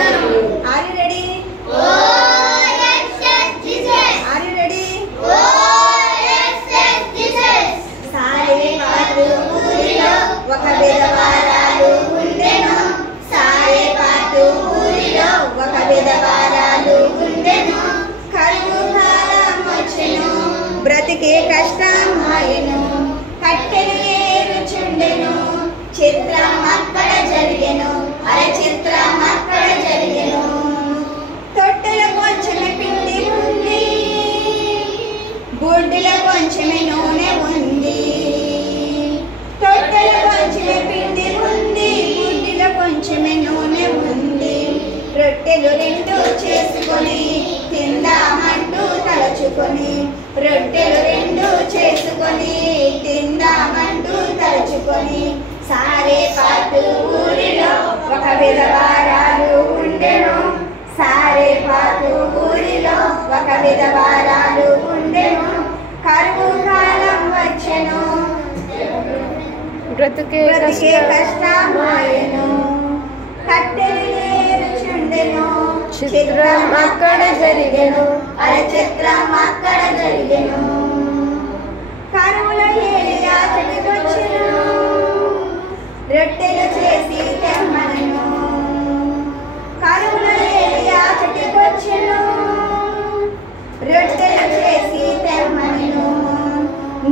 Are you ready? Oh yes, yes, Jesus. Are you ready? Oh yes, yes, Jesus. సారేపాటు ఊరిలో ఒక విధవరాలు ఉండెను. సారేపాటు ఊరిలో ఒక విధవరాలు ఉండెను. కరువు కాలం వచ్చెను, బ్రతికే కష్టమాయెను. కట్టెలు ఏరుచుండెను, చిత్రం అక్కడ జరిగెను. అరే చిత్రం అక్కడ జరిగెను. తొట్టెల కొంచెమే పిండి ఉంది, బుడ్డిలో కొంచెమే నూనె ఉంది. తొట్టెల కొంచెమే పిండి ఉంది, బుడ్డిలో కొంచెమే నూనె ఉంది. రొట్టెలు రెండు చేసుకొని తిందామంటూ తలచుకొని, రొట్టెలు రెండు చేసుకొని తిందామంటూ తలచుకొని. సారేపాటు ఊరిలో ఒక విధవరాలు ఉండెను. సారేపాటు ఊరిలో ఒక విధవరాలు ఉండెను. కరువు కాలం వచ్చెను, బ్రతుకే కష్టమాయెను. కట్టెలు ఏరుచుండెను, చిత్రం అక్కడ జరిగెను. అరే చిత్రం అక్కడ జరిగెను. కరువులో ఏలియా చెట్టుకొచ్చెను, రొట్టెలు చేసి తెమ్మనెను. కరువులో ఏలియా చెట్టుకొచ్చెను, రొట్టెలు చేసి తెమ్మనెను.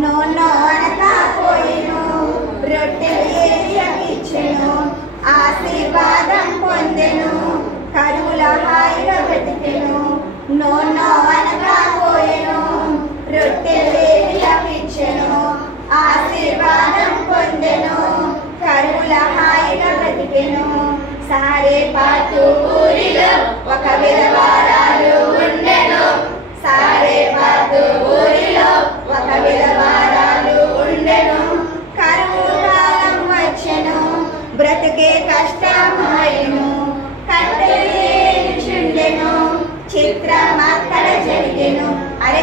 నో అనకా పోయెను, రొట్టెలు ఏలియాకి ఇచ్చెను. ఆశీర్వాదం పొందెను, కరువులో హాయిగా బ్రతికెను. నో అనకా పోయెను, రొట్టెలు ఏలియాకి ఇచ్చెను. ఆశీర్వాదం పొందెను, కరువులో హాయిగా బ్రతికెను. సారేపాటు ఊరిలో ఒక విధవరాలు ఉండెను. సారేపాటు ఊరిలో ఒక విధవరాలు ఉండెను. కరువు కాలం వచ్చెను, బ్రతుకే కష్టమాయెను. కట్టెలు ఏరుచుండెను, చిత్రం అక్కడ జరిగెను. అరే